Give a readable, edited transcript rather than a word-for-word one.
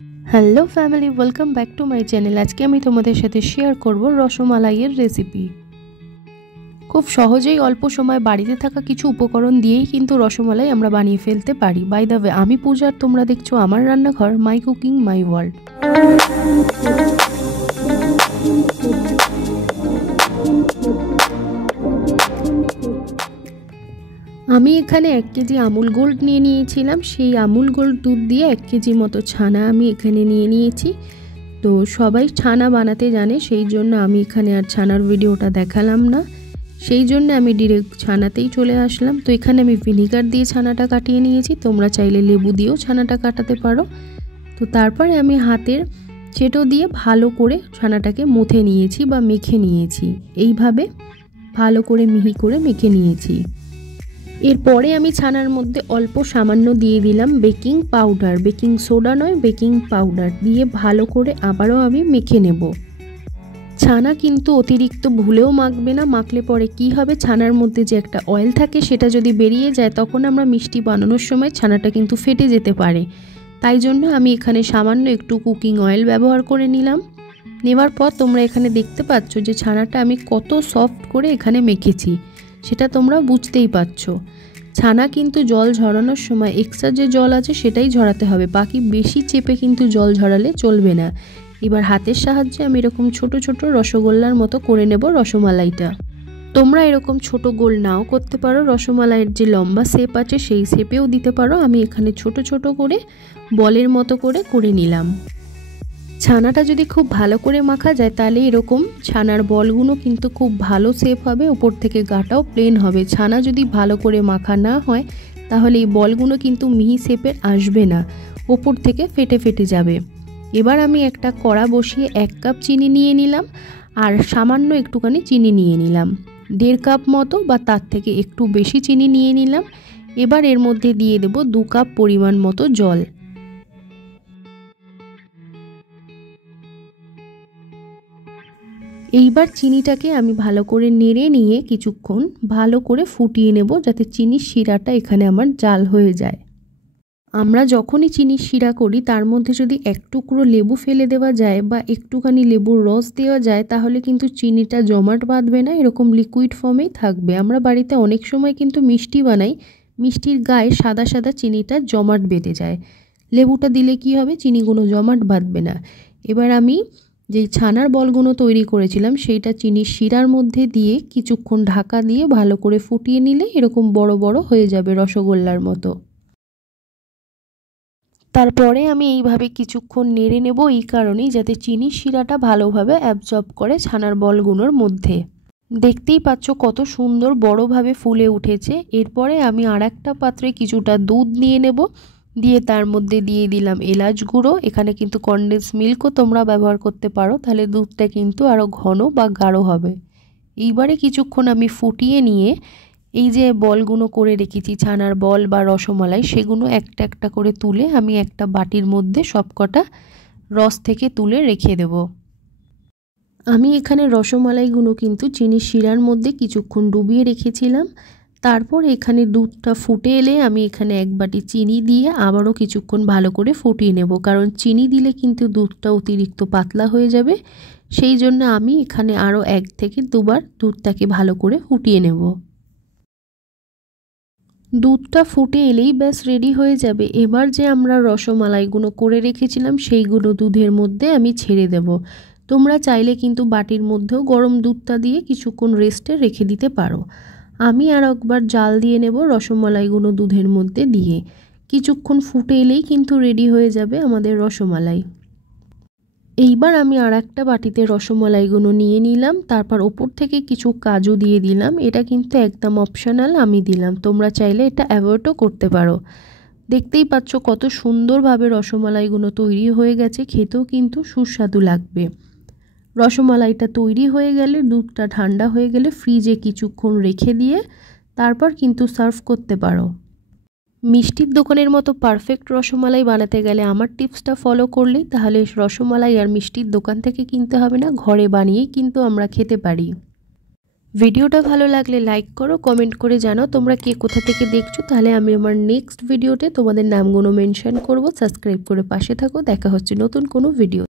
Hello family, welcome back to my channel. আজকে আমি তোমাদের সাথে শেয়ার করব রসমালাইয়ের রেসিপি। খুব সহজেই অল্প সময় বাড়িতে থাকা কিছু উপকরণ দিয়েই কিন্তু রসমালাই আমরা বানিয়ে ফেলতে পারি। বাই দ্য ওয়ে, আমি পূজা, তোমরা দেখছো আমার রান্নাঘর, মাই কুকিং মাই ওয়ার্ল্ড। আমি এখানে 1 কেজি আমুল গোল্ড নিয়ে নিয়েছিলাম। সেই আমুল গোল্ড দুধ দিয়ে 1 কেজি মতো ছানা আমি এখানে নিয়ে নিয়েছি। তো সবাই ছানা বানাতে জানে, সেই জন্য আমি এখানে আর ছানার ভিডিওটা দেখালাম না, সেই জন্য আমি ডিরেক্ট ছানাতেই চলে আসলাম। তো এখানে আমি ভিনিগার দিয়ে ছানাটা কাটিয়ে নিয়েছি, তোমরা চাইলে লেবু দিয়েও ছানাটা কাটাতে পারো। তো তারপরে আমি হাতের চেটো দিয়ে ভালো করে ছানাটাকে মুথে নিয়েছি বা মেখে নিয়েছি। এইভাবে ভালো করে মিহি করে মেখে নিয়েছি। এরপরে আমি ছানার মধ্যে অল্প সামান্য দিয়ে দিলাম বেকিং পাউডার, বেকিং সোডা নয়, বেকিং পাউডার দিয়ে ভালো করে আবারও আমি মেখে নেব। ছানা কিন্তু অতিরিক্ত ভুলেও মাখবে না, মাখলে পরে কি হবে, ছানার মধ্যে যে একটা অয়েল থাকে সেটা যদি বেরিয়ে যায় তখন আমরা মিষ্টি বানানোর সময় ছানাটা কিন্তু ফেটে যেতে পারে। তাই জন্য আমি এখানে সামান্য একটু কুকিং অয়েল ব্যবহার করে নিলাম। নেওয়ার পর তোমরা এখানে দেখতে পাচ্ছ যে ছানাটা আমি কত সফট করে এখানে মেখেছি, সেটা তোমরা বুঝতেই পারছো। ছানা কিন্তু জল ঝরানোর সময় এক্সট্রা যে জল আছে সেটাই ঝরাতে হবে, বাকি বেশি চেপে কিন্তু জল ঝরালে চলবে না। এবার হাতের সাহায্যে আমি এরকম ছোট ছোট রসগোল্লার মতো করে নেব রসমালাইটা। তোমরা এরকম ছোট গোল নাও করতে পারো, রসমালাইয়ের যে লম্বা শেপ আছে সেই শেপেও দিতে পারো। আমি এখানে ছোট ছোট করে বলের মতো করে নিলাম। ছানাটা যদি খুব ভালো করে মাখা যায় তাহলে এরকম ছানার বলগুলো কিন্তু খুব ভালো শেপ হবে, ওপর থেকে গাটাও প্লেন হবে। ছানা যদি ভালো করে মাখা না হয় তাহলে এই বলগুলো কিন্তু মিহি শেপের আসবে না, ওপর থেকে ফেটে ফেটে যাবে। এবার আমি একটা কড়া বসিয়ে 1 কাপ চিনি নিয়ে নিলাম, আর সামান্য একটুখানি চিনি নিয়ে নিলাম, 1.5 কাপ মতো বা তার থেকে একটু বেশি চিনি নিয়ে নিলাম। এবার এর মধ্যে দিয়ে দেব 2 কাপ পরিমাণ মতো জল। এইবার চিনিটাকে আমি ভালো করে নেড়ে নিয়ে কিছুক্ষণ ভালো করে ফুটিয়ে নেব, যাতে চিনির শিরাটা এখানে আমার জাল হয়ে যায়। আমরা যখনই চিনির শিরা করি তার মধ্যে যদি 1 টুকরো লেবু ফেলে দেওয়া যায় বা একটুখানি লেবুর রস দেওয়া যায় তাহলে কিন্তু চিনিটা জমাট বাঁধবে না, এরকম লিকুইড ফর্মেই থাকবে। আমরা বাড়িতে অনেক সময় কিন্তু মিষ্টি বানাই, মিষ্টির গায়ে সাদা সাদা চিনিটা জমাট বেঁধে যায়। লেবুটা দিলে কি হবে, চিনিগুলো জমাট বাঁধবে না। এবার আমি যেই ছানার বলগুলো তৈরি করেছিলাম সেইটা চিনির শিরার মধ্যে দিয়ে কিছুক্ষণ ঢাকা দিয়ে ভালো করে ফুটিয়ে নিলে এরকম বড় বড় হয়ে যাবে রসগোল্লার মতো। তারপরে আমি এইভাবে কিছুক্ষণ নেড়ে নেব, এই কারণেই যাতে চিনির শিরাটা ভালোভাবে অ্যাবজর্ব করে ছানার বলগুলোর মধ্যে। দেখতেই পাচ্ছ কত সুন্দর বড়ভাবে ফুলে উঠেছে। এরপরে আমি আর একটা পাত্রে কিছুটা দুধ নিয়ে নেব, দিয়ে তার মধ্যে দিয়ে দিলাম এলাচ গুঁড়ো। এখানে কিন্তু কনডেন্স মিল্কও তোমরা ব্যবহার করতে পারো, তাহলে দুধটা কিন্তু আরও ঘন বা গাঢ় হবে। এইবারে কিছুক্ষণ আমি ফুটিয়ে নিয়ে এই যে বলগুলো করে রেখেছি ছানার বল বা রসমালাই, সেগুলো একটা একটা করে তুলে আমি একটা বাটির মধ্যে সবকটা রস থেকে তুলে রেখে দেব। আমি এখানে রসমালাইগুলো কিন্তু চিনির শিরার মধ্যে কিছুক্ষণ ডুবিয়ে রেখেছিলাম। তারপর এখানে দুধটা ফুটে এলে আমি এখানে 1 বাটি চিনি দিয়ে আবারও কিছুক্ষণ ভালো করে ফুটিয়ে নেব, কারণ চিনি দিলে কিন্তু দুধটা অতিরিক্ত পাতলা হয়ে যাবে। সেই জন্য আমি এখানে আরও 1 থেকে 2 বার দুধটাকে ভালো করে ফুটিয়ে নেব। দুধটা ফুটে এলেই ব্যাস রেডি হয়ে যাবে। এবার যে আমরা রসমালাইগুলো করে রেখেছিলাম সেইগুলো দুধের মধ্যে আমি ছেড়ে দেব। তোমরা চাইলে কিন্তু বাটির মধ্যেও গরম দুধটা দিয়ে কিছুক্ষণ রেস্টে রেখে দিতে পারো। আমি আর একবার জাল দিয়ে নেব রসমালাইগুলো দুধের মধ্যে দিয়ে। কিছুক্ষণ ফুটে এলেই কিন্তু রেডি হয়ে যাবে আমাদের রসমালাই। এইবার আমি আর একটা বাটিতে রসমালাইগুলো নিয়ে নিলাম, তারপর ওপর থেকে কিছু কাজু দিয়ে দিলাম। এটা কিন্তু একদম অপশনাল, আমি দিলাম, তোমরা চাইলে এটা অ্যাভয়েডও করতে পারো। দেখতেই পাচ্ছ কত সুন্দরভাবে রসমালাইগুলো তৈরি হয়ে গেছে, খেতেও কিন্তু সুস্বাদু লাগবে। রসমালাইটা তৈরি হয়ে গেলে, দুধটা ঠান্ডা হয়ে গেলে ফ্রিজে কিছুক্ষণ রেখে দিয়ে তারপর কিন্তু সার্ভ করতে পারো। মিষ্টির দোকানের মতো পারফেক্ট রসমালাই বানাতে গেলে আমার টিপসটা ফলো করলেই তাহলে রসমালাই আর মিষ্টির দোকান থেকে কিনতে হবে না, ঘরে বানিয়েই কিন্তু আমরা খেতে পারি। ভিডিওটা ভালো লাগলে লাইক করো, কমেন্ট করে জানাও তোমরা কে কোথা থেকে দেখছো, তাহলে আমি আমার নেক্সট ভিডিওতে তোমাদের নামগুলো মেনশন করব। সাবস্ক্রাইব করে পাশে থাকো, দেখা হচ্ছে নতুন কোনো ভিডিও।